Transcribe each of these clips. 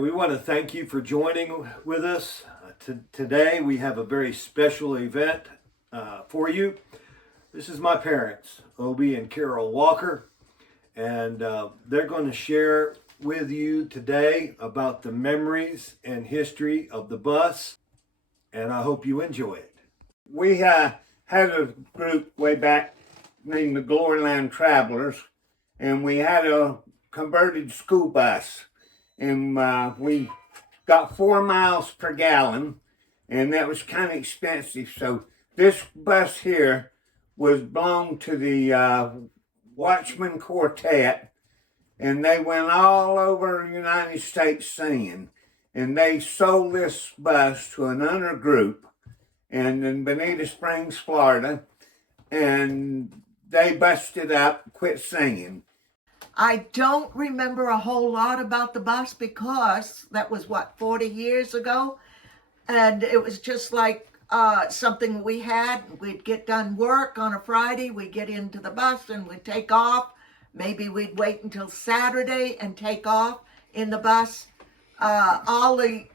we want to thank you for joining with us. Today we have a very special event for you. This is my parents, Obie and Carol Walker, and they're going to share with you today about the memories and history of the bus, and I hope you enjoy it. We had a group way back named the Gloryland Travelers, and we had a converted school bus, and we got 4 miles per gallon, and that was kind of expensive. So this bus here belonged to the Watchman Quartet, and they went all over the United States singing, and they sold this bus to another group and in Bonita Springs, Florida, and they busted up, quit singing. I don't remember a whole lot about the bus because that was 40 years ago, and it was just like something we had. We'd get done work on a Friday, we'd get into the bus and we'd take off. Maybe we'd wait until Saturday and take off in the bus. All the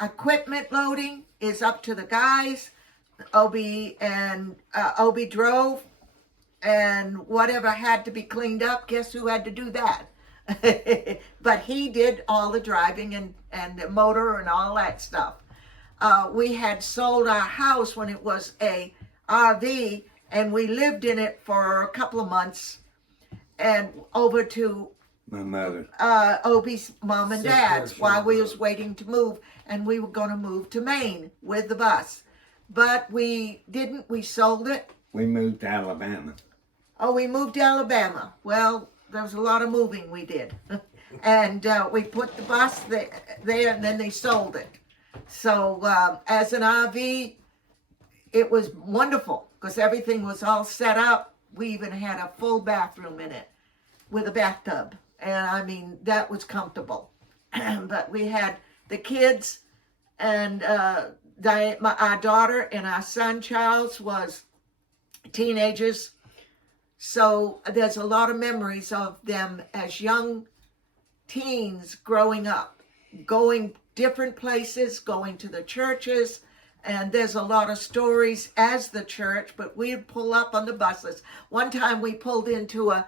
equipment loading is up to the guys. Obie drove, and whatever had to be cleaned up, guess who had to do that? But he did all the driving and the motor and all that stuff. We had sold our house when it was a RV, and we lived in it for a couple of months, and over to My mother. Obie's mom and dad's while we was waiting to move, and we were going to move to Maine with the bus. But we didn't. We sold it. We moved to Alabama. Oh, we moved to Alabama. Well, there was a lot of moving we did. And we put the bus there, and then they sold it. So as an RV, it was wonderful because everything was all set up. We even had a full bathroom in it with a bathtub. And I mean, that was comfortable. But we had the kids, and our daughter and our son Charles was teenagers. So there's a lot of memories of them as young teens growing up, going different places, going to the churches, and there's a lot of stories as the church, but we'd pull up on the buses. One time we pulled into a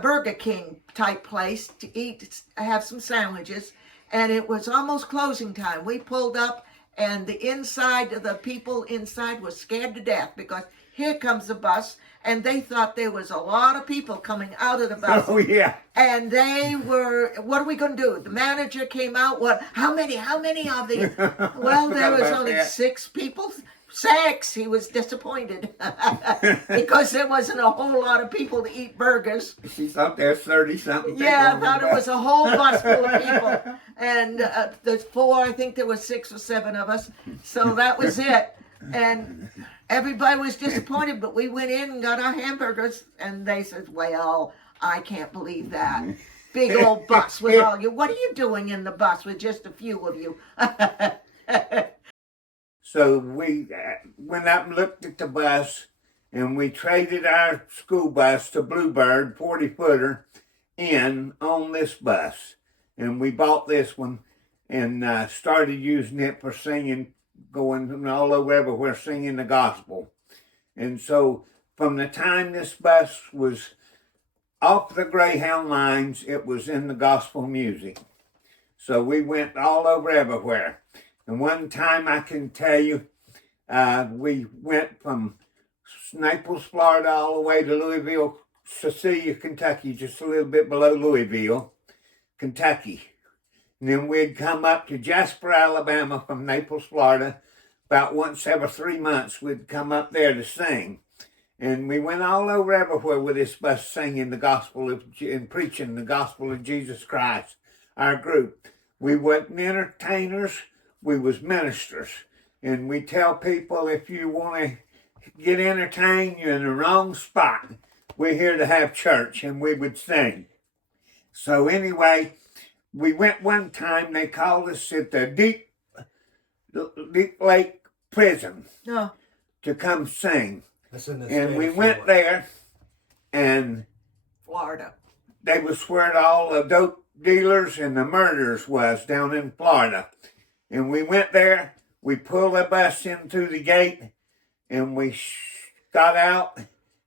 Burger King type place to have some sandwiches, and it was almost closing time. We pulled up, and the people inside were scared to death because here comes the bus, and they thought there was a lot of people coming out of the bus. Oh, yeah. And they were, what are we going to do? The manager came out, how many of these? Well, there was only 6 people. 6! He was disappointed because there wasn't a whole lot of people to eat burgers. She thought there was 30-something people. Yeah, I thought it was a whole bus full of people. And there's 4, I think there were 6 or 7 of us. So that was it. And everybody was disappointed, but we went in and got our hamburgers, and they said, well, I can't believe that. Big old bus with all you. What are you doing in the bus with just a few of you? So we went up and looked at the bus, and we traded our school bus to Bluebird 40-footer on this bus. And we bought this one and started using it for singing, going all over everywhere singing the gospel. And so from the time this bus was off the Greyhound lines, it was in the gospel music. So we went all over everywhere. And one time I can tell you, we went from Naples, Florida, all the way to Louisville, Cecilia, Kentucky, just a little bit below Louisville, Kentucky. And then we'd come up to Jasper, Alabama from Naples, Florida. About once every 3 months, we'd come up there to sing. And we went all over everywhere with this bus singing the gospel and preaching the gospel of Jesus Christ, our group. We wasn't entertainers, we was ministers. And we tell people, if you want to get entertained, you're in the wrong spot. We're here to have church, and we would sing. So anyway, we went one time, they called us at the Deep Lake Prison to come sing. And we went there, and Florida. They was where all the dope dealers and the murderers was down in Florida. And we went there, we pulled the bus in through the gate, and we got out,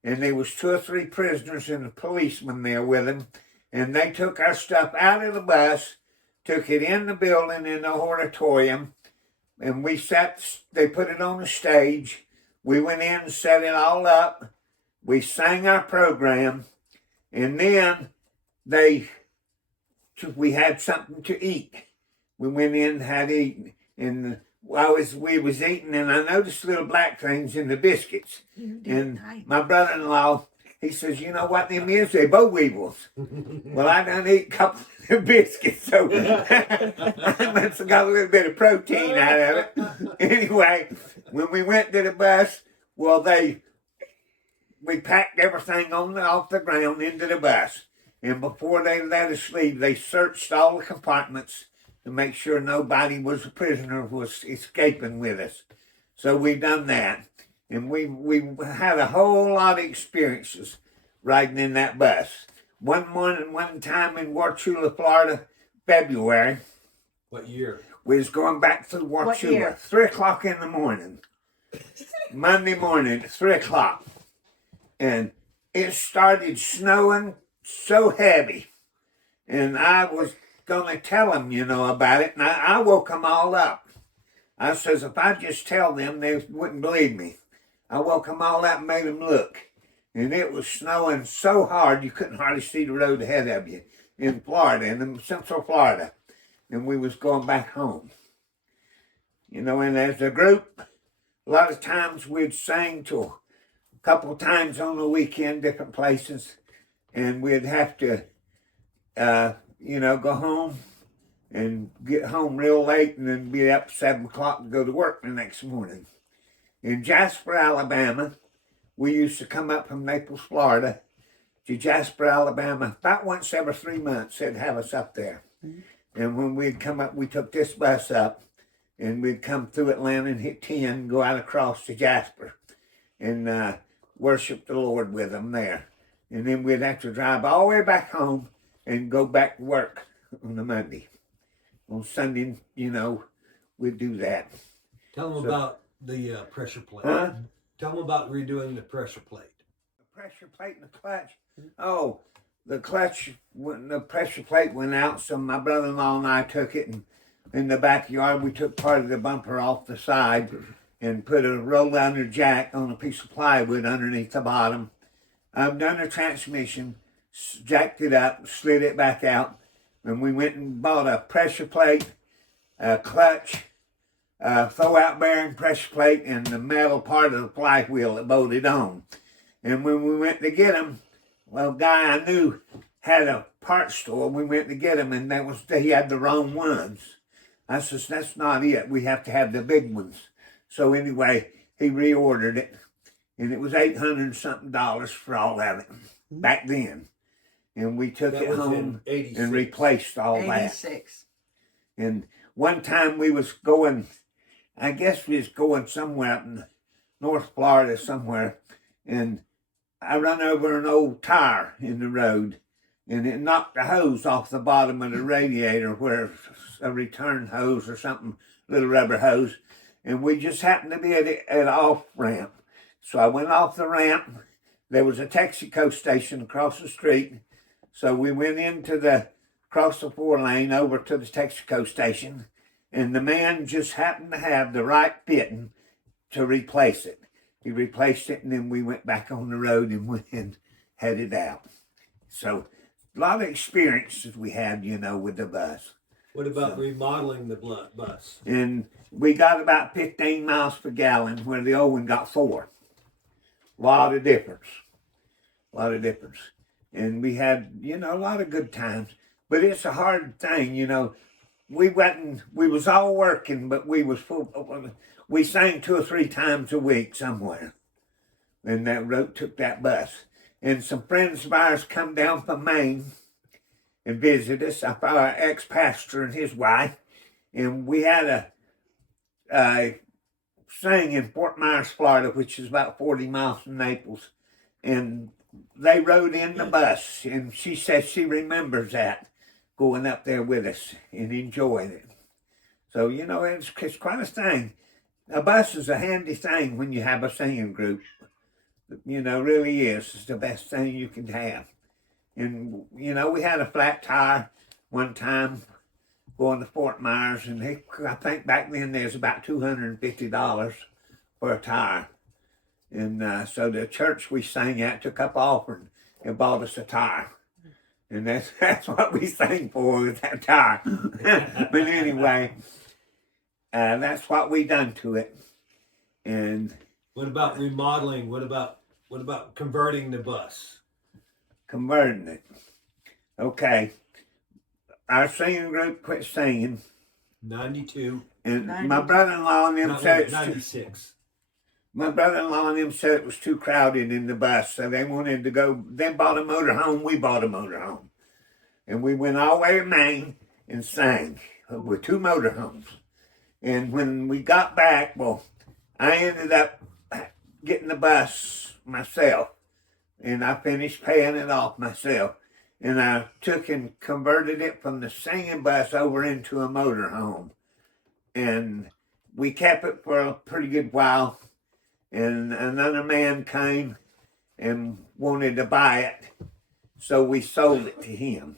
and there was 2 or 3 prisoners and a policeman there with them. And they took our stuff out of the bus, took it in the building in the auditorium, and they put it on the stage. We went in and set it all up. We sang our program, and then we had something to eat. We went in and had eaten, and we was eating, and I noticed little black things in the biscuits. And my brother-in-law, he says, "You know what them is? They're boll weevils." Well, I done eat a couple of the biscuits, so I must have got a little bit of protein out of it. Anyway, when we went to the bus, well, we packed everything off the ground into the bus. And before they let us leave, they searched all the compartments to make sure nobody was a prisoner was escaping with us. So we done that. And we had a whole lot of experiences riding in that bus. One time in Wauchula, Florida, February. What year? We was going back through Wauchula, 3 o'clock in the morning. Monday morning, 3 o'clock. And it started snowing so heavy. And I was going to tell them, about it. And I woke them all up. I says, if I just tell them, they wouldn't believe me. I woke them all up and made them look. And it was snowing so hard you couldn't hardly see the road ahead of you in Florida, in Central Florida. And we was going back home. And as a group, a lot of times we'd sing to a couple times on the weekend, different places. And we'd have to, go home and get home real late and then be up 7 o'clock to go to work the next morning. In Jasper, Alabama, we used to come up from Naples, Florida to Jasper, Alabama. About once every 3 months, they'd have us up there. Mm-hmm. And when we'd come up, we took this bus up and we'd come through Atlanta and hit 10, go out across to Jasper and worship the Lord with them there. And then we'd have to drive all the way back home and go back to work on a Monday. On Sunday, we'd do that. Tell them about the pressure plate. Huh? Tell them about redoing the pressure plate. The pressure plate and the clutch. Oh, the clutch, when the pressure plate went out, so my brother-in-law and I took it, and in the backyard we took part of the bumper off the side and put a roll-under jack on a piece of plywood underneath the bottom. I've done a transmission, jacked it up, slid it back out, and we went and bought a pressure plate, a clutch, throw-out bearing pressure plate, and the metal part of the flywheel that bolted on. And when we went to get them, well, a guy I knew had a parts store. We went to get them, and he had the wrong ones. I says, that's not it. We have to have the big ones. So anyway, he reordered it. And it was $800 something for all of it back then. And we took it home and replaced all 86. that. And one time we was going, I guess we was going somewhere up in North Florida somewhere. And I run over an old tire in the road. And it knocked the hose off the bottom of the radiator where a return hose or something, little rubber hose. And we just happened to be at an off ramp. So I went off the ramp. There was a Texaco station across the street. So we went across the 4-lane over to the Texaco station. And the man just happened to have the right fitting to replace it. He replaced it, and then we went back on the road and went and headed out. So a lot of experiences we had, with the bus. What about remodeling the bus? And we got about 15 miles per gallon where the old one got 4. Lot of difference. And we had, a lot of good times. But it's a hard thing, We was all working, but we sang 2 or 3 times a week somewhere. And took that bus. And some friends of ours come down from Maine and visit us. Our ex-pastor and his wife. And we had a sang in Fort Myers, Florida, which is about 40 miles from Naples. And they rode in the bus, and she says she remembers that, going up there with us and enjoying it. So, you know, it's quite a thing. A bus is a handy thing when you have a singing group. You know, really is. It's the best thing you can have. And, you know, we had a flat tire one time going to Fort Myers, and I think back then there was about $250 for a tire. And so the church we sang at took up offering and bought us a tire. And that's what we sang for, was that tire. But anyway, that's what we done to it. And What about remodeling? What about converting the bus? converting it. Okay. Our singing group quit singing, 92. and my brother-in-law and them Not said it's too, 96. my brother-in-law and them said it was too crowded in the bus, so they wanted to go. They bought a motorhome. We bought a motorhome, and we went all the way to Maine and sang with 2 motorhomes. And when we got back, well, I ended up getting the bus myself, and I finished paying it off myself. And I took and converted it from the singing bus over into a motorhome. And we kept it for a pretty good while. And another man came and wanted to buy it. So we sold it to him.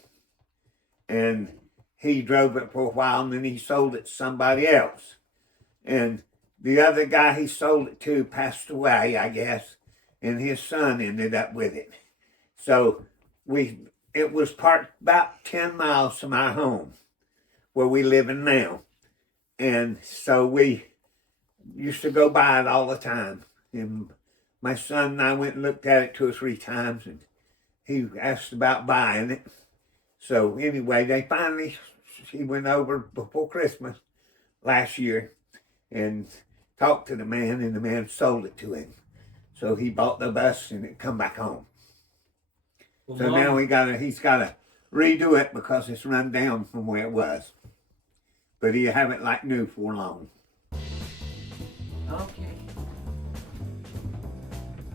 And he drove it for a while, and then he sold it to somebody else. And the other guy he sold it to passed away, I guess. And his son ended up with it. So it was parked about 10 miles from our home, where we live in now. And so we used to go by it all the time. And my son and I went and looked at it 2 or 3 times, and he asked about buying it. So anyway, he went over before Christmas last year and talked to the man, and the man sold it to him. So he bought the bus and it come back home. Well, So Mom, now he's got to redo it because it's run down from where it was. But he'll have it like new for long. Okay.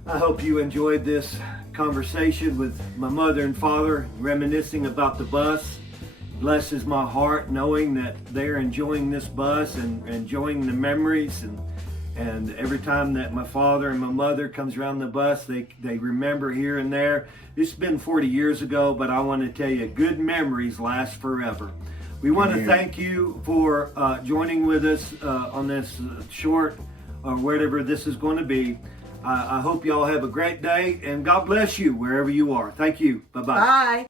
I hope you enjoyed this conversation with my mother and father, reminiscing about the bus. Blesses my heart knowing that they're enjoying this bus and enjoying the memories, and every time that my father and my mother comes around the bus, they remember here and there. It's been 40 years ago, but I want to tell you, good memories last forever. We want to thank you for joining with us on this short, or whatever this is going to be. I hope you all have a great day, and God bless you wherever you are. Thank you. Bye-bye. Bye.